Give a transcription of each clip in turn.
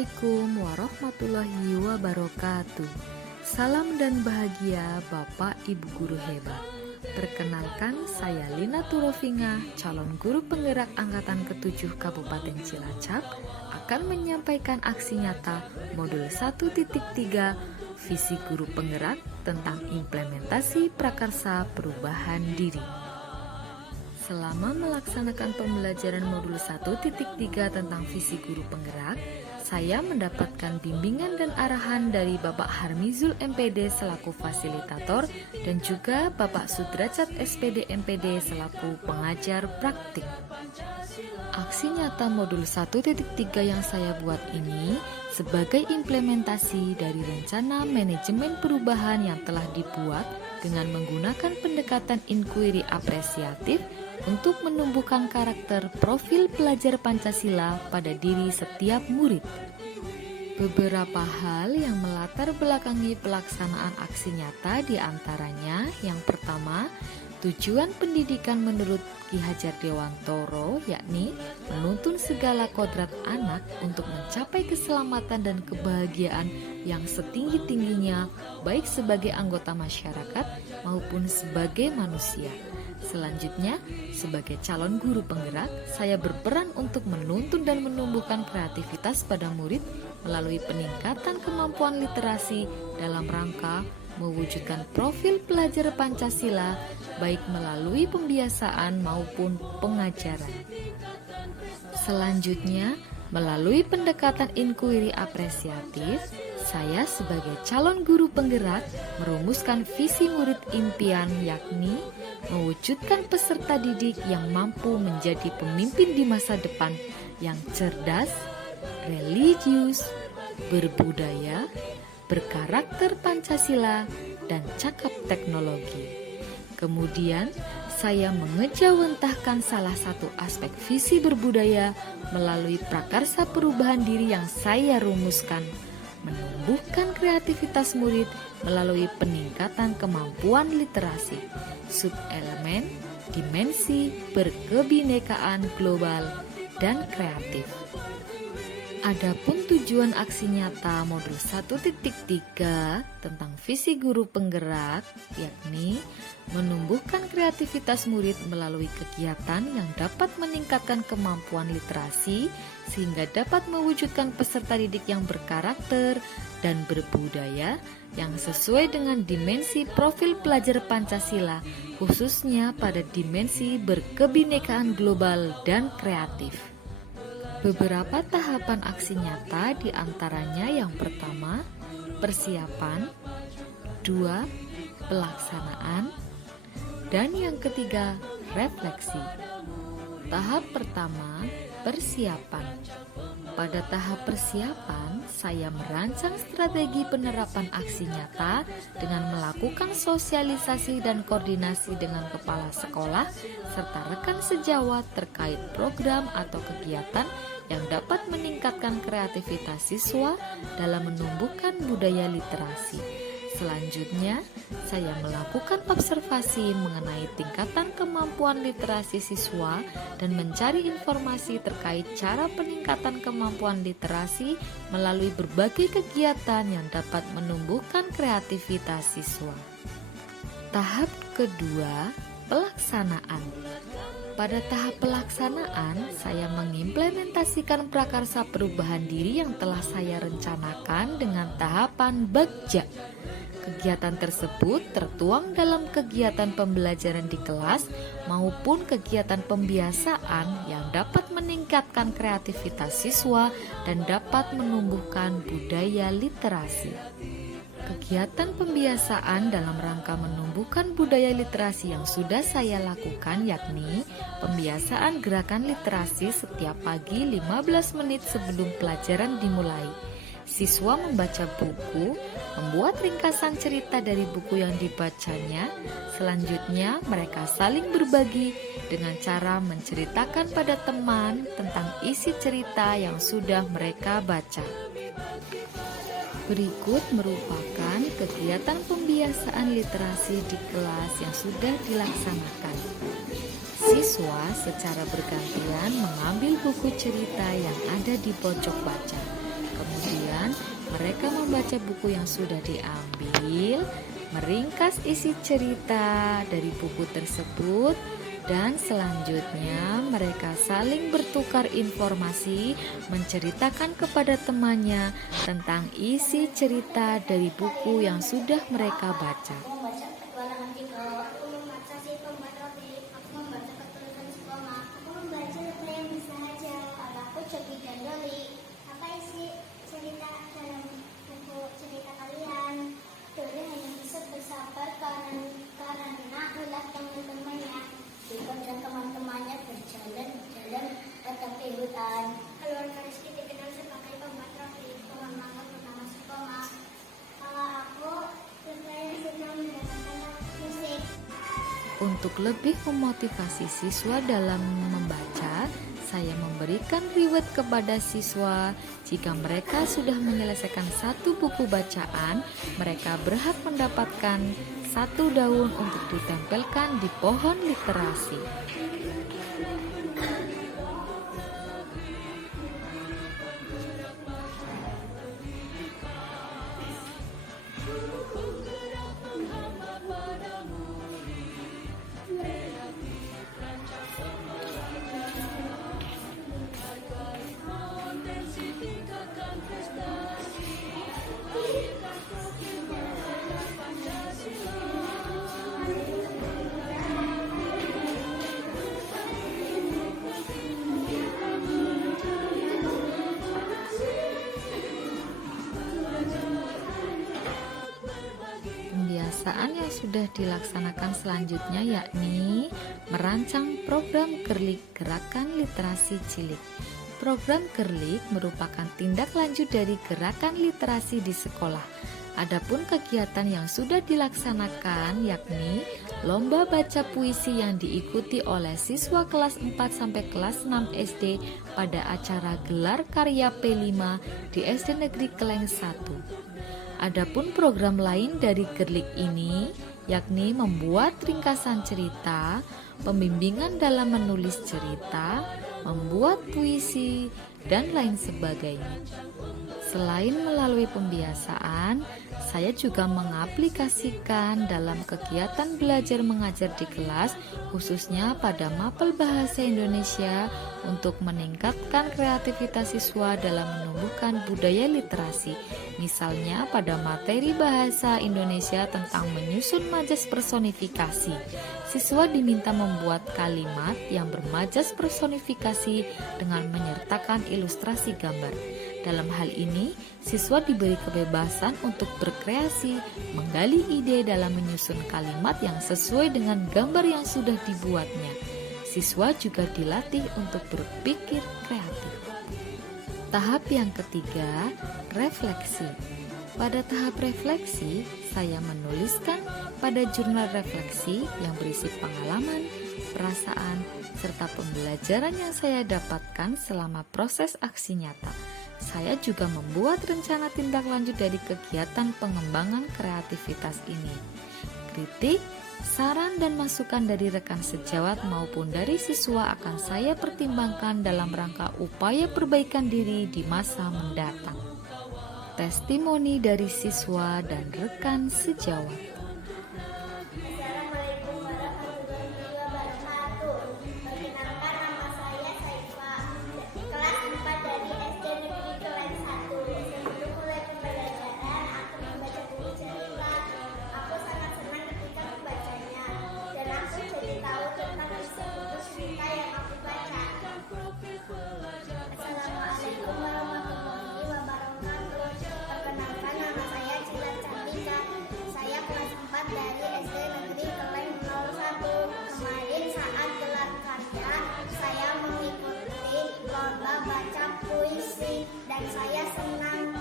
Assalamualaikum warahmatullahi wabarakatuh. Salam dan bahagia Bapak Ibu Guru hebat. Perkenalkan, saya Lina Turofinga, calon guru penggerak Angkatan ke-7 Kabupaten Cilacap, akan menyampaikan aksi nyata Modul 1.3 Visi Guru Penggerak tentang implementasi prakarsa perubahan diri. Selama melaksanakan pembelajaran Modul 1.3 tentang visi guru penggerak, saya mendapatkan bimbingan dan arahan dari Bapak Harmizul MPD selaku fasilitator dan juga Bapak Sudrajat SPD MPD selaku pengajar praktik. Aksi nyata Modul 1.3 yang saya buat ini sebagai implementasi dari rencana manajemen perubahan yang telah dibuat dengan menggunakan pendekatan inquiry apresiatif untuk menumbuhkan karakter profil pelajar Pancasila pada diri setiap murid. Beberapa hal yang melatar belakangi pelaksanaan aksi nyata diantaranya yang pertama, tujuan pendidikan menurut Ki Hajar Dewantoro yakni menuntun segala kodrat anak untuk mencapai keselamatan dan kebahagiaan yang setinggi-tingginya baik sebagai anggota masyarakat maupun sebagai manusia. Selanjutnya, sebagai calon guru penggerak, saya berperan untuk menuntun dan menumbuhkan kreativitas pada murid melalui peningkatan kemampuan literasi dalam rangka mewujudkan profil pelajar Pancasila baik melalui pembiasaan maupun pengajaran. Selanjutnya, melalui pendekatan inquiry apresiatif, saya sebagai calon guru penggerak merumuskan visi murid impian yakni mewujudkan peserta didik yang mampu menjadi pemimpin di masa depan yang cerdas, religius, berbudaya, berkarakter Pancasila, dan cakap teknologi. Kemudian, saya mengejawantahkan salah satu aspek visi berbudaya melalui prakarsa perubahan diri yang saya rumuskan, menumbuhkan kreativitas murid melalui peningkatan kemampuan literasi, subelemen, dimensi, berkebinekaan global, dan kreatif. Adapun tujuan aksi nyata Modul 1.3 tentang visi guru penggerak yakni menumbuhkan kreativitas murid melalui kegiatan yang dapat meningkatkan kemampuan literasi sehingga dapat mewujudkan peserta didik yang berkarakter dan berbudaya yang sesuai dengan dimensi profil pelajar Pancasila, khususnya pada dimensi berkebinekaan global dan kreatif. Beberapa tahapan aksi nyata diantaranya yang pertama, persiapan, 2, pelaksanaan, dan yang ketiga, refleksi. Tahap pertama, persiapan. Pada tahap persiapan, saya merancang strategi penerapan aksi nyata dengan melakukan sosialisasi dan koordinasi dengan kepala sekolah serta rekan sejawat terkait program atau kegiatan yang dapat meningkatkan kreativitas siswa dalam menumbuhkan budaya literasi. Selanjutnya, saya melakukan observasi mengenai tingkatan kemampuan literasi siswa dan mencari informasi terkait cara peningkatan kemampuan literasi melalui berbagai kegiatan yang dapat menumbuhkan kreativitas siswa. Tahap kedua, pelaksanaan. Pada tahap pelaksanaan, saya mengimplementasikan prakarsa perubahan diri yang telah saya rencanakan dengan tahapan bagja. Kegiatan tersebut tertuang dalam kegiatan pembelajaran di kelas maupun kegiatan pembiasaan yang dapat meningkatkan kreativitas siswa dan dapat menumbuhkan budaya literasi. Kegiatan pembiasaan dalam rangka menumbuhkan budaya literasi yang sudah saya lakukan yakni pembiasaan gerakan literasi setiap pagi 15 menit sebelum pelajaran dimulai. Siswa membaca buku, membuat ringkasan cerita dari buku yang dibacanya. Selanjutnya mereka saling berbagi dengan cara menceritakan pada teman tentang isi cerita yang sudah mereka baca. Berikut merupakan kegiatan pembiasaan literasi di kelas yang sudah dilaksanakan. Siswa secara bergantian mengambil buku cerita yang ada di pojok baca. Kemudian mereka membaca buku yang sudah diambil, meringkas isi cerita dari buku tersebut, dan selanjutnya mereka saling bertukar informasi, menceritakan kepada temannya tentang isi cerita dari buku yang sudah mereka baca. Aku membaca petualangan Tiko, aku membaca si Tomat Roti, aku membaca ketulisan sekolah, aku membaca apa yang bisa aja, aku Cobi dan Doli. Apa isi cerita dalam buku cerita kalian? Doli hanya bisa bersabar karena ulah teman-temannya. Tiko dan teman-temannya berjalan-jalan ke tepi hutan. Keluarga Rizky dikenal sebagai Tomat Roti, pohon mangga pertama sekolah. Kalau aku saya sedang mendengarkan musik. Untuk lebih memotivasi siswa dalam membaca, saya memberikan reward kepada siswa. Jika mereka sudah menyelesaikan satu buku bacaan, mereka berhak mendapatkan satu daun untuk ditempelkan di pohon literasi. Pembiasaan yang sudah dilaksanakan selanjutnya yakni merancang program Kerlik Gerakan Literasi Cilik. Program Kerlik merupakan tindak lanjut dari gerakan literasi di sekolah. Adapun kegiatan yang sudah dilaksanakan yakni lomba baca puisi yang diikuti oleh siswa kelas 4 sampai kelas 6 SD pada acara gelar karya P5 di SD Negeri Keleng 1. Adapun program lain dari Kerlik ini yakni membuat ringkasan cerita, pembimbingan dalam menulis cerita, membuat puisi, dan lain sebagainya. Selain melalui pembiasaan, saya juga mengaplikasikan dalam kegiatan belajar mengajar di kelas, khususnya pada mapel bahasa Indonesia untuk meningkatkan kreativitas siswa dalam menumbuhkan budaya literasi. Misalnya pada materi bahasa Indonesia tentang menyusun majas personifikasi. Siswa diminta membuat kalimat yang bermajas personifikasi dengan menyertakan ilustrasi gambar. Dalam hal ini, siswa diberi kebebasan untuk berkreasi, menggali ide dalam menyusun kalimat yang sesuai dengan gambar yang sudah dibuatnya. Siswa juga dilatih untuk berpikir kreatif. Tahap yang ketiga, refleksi. Pada tahap refleksi, saya menuliskan pada jurnal refleksi yang berisi pengalaman, perasaan, serta pembelajaran yang saya dapatkan selama proses aksi nyata. Saya juga membuat rencana tindak lanjut dari kegiatan pengembangan kreativitas ini. Kritik, saran dan masukan dari rekan sejawat maupun dari siswa akan saya pertimbangkan dalam rangka upaya perbaikan diri di masa mendatang. Testimoni dari siswa dan rekan sejawat. Assalamualaikum warahmatullahi wabarakatuh. Perkenalkan, nama saya Saifa, kelas 4 dari SD Negeri Keleng 1. Sebelum mulai pembelajaran, aku membaca buku cerita. Aku sangat senang ketika membacanya, dan aku jadi tahu tentang isi buku cerita yang aku baca. Assalamualaikum warahmatullahi wabarakatuh. Perkenalkan, nama saya Cila Cantika. Saya kelas 4 dari SD Negeri Keleng 01. Kemarin saat gelar karya, saya mengikuti lomba baca puisi dan saya senang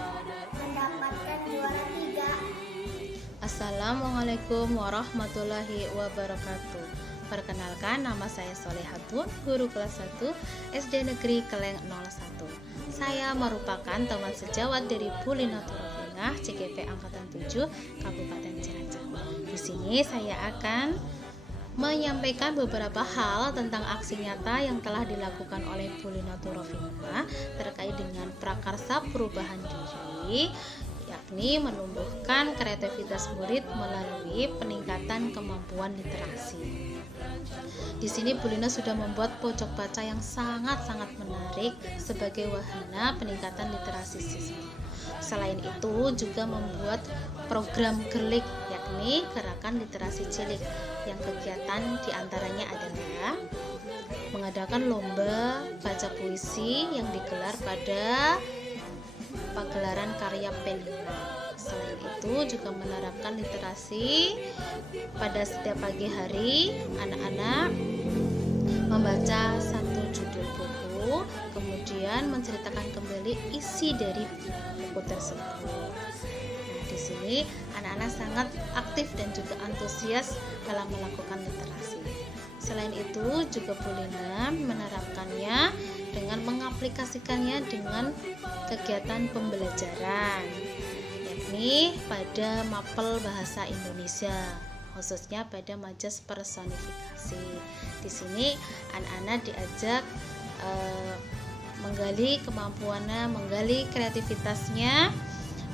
mendapatkan juara 3. Assalamualaikum warahmatullahi wabarakatuh. Perkenalkan, nama saya Solehatun, guru kelas 1 SD Negeri Keleng 01. Saya merupakan teman sejawat dari Bulina Turofingah CGP Angkatan 7 Kabupaten Cilacap. Di sini saya akan menyampaikan beberapa hal tentang aksi nyata yang telah dilakukan oleh Bu Lina Turofinga terkait dengan prakarsa perubahan diri, yakni menumbuhkan kreativitas murid melalui peningkatan kemampuan literasi. Di sini Bu Lina sudah membuat pojok baca yang sangat-sangat menarik sebagai wahana peningkatan literasi siswa. Selain itu juga membuat program Gerlik, yakni gerakan literasi cilik, yang kegiatan diantaranya adalah mengadakan lomba baca puisi yang digelar pada pagelaran karya P5. Selain itu juga menerapkan literasi pada setiap pagi hari. Anak-anak membaca satu judul buku, kemudian menceritakan kembali isi dari buku tersebut. Nah, di sini anak-anak sangat aktif dan juga antusias dalam melakukan literasi. Selain itu juga Bu Lina menerapkannya dengan mengaplikasikannya dengan kegiatan pembelajaran, yakni pada mapel bahasa Indonesia, khususnya pada majas personifikasi. Di sini anak-anak diajak menggali kemampuannya, menggali kreativitasnya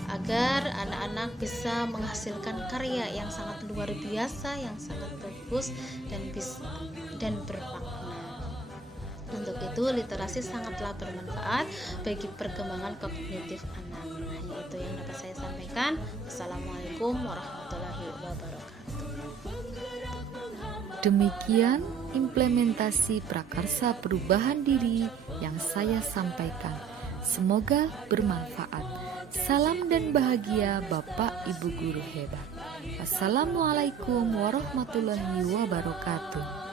agar anak-anak bisa menghasilkan karya yang sangat luar biasa, yang sangat bagus dan bermakna. Untuk itu literasi sangatlah bermanfaat bagi perkembangan kognitif anak. Hanya itu yang dapat saya sampaikan. Wassalamualaikum warahmatullahi wabarakatuh. Demikian implementasi prakarsa perubahan diri yang saya sampaikan. Semoga bermanfaat. Salam dan bahagia Bapak Ibu guru hebat. Assalamualaikum warahmatullahi wabarakatuh.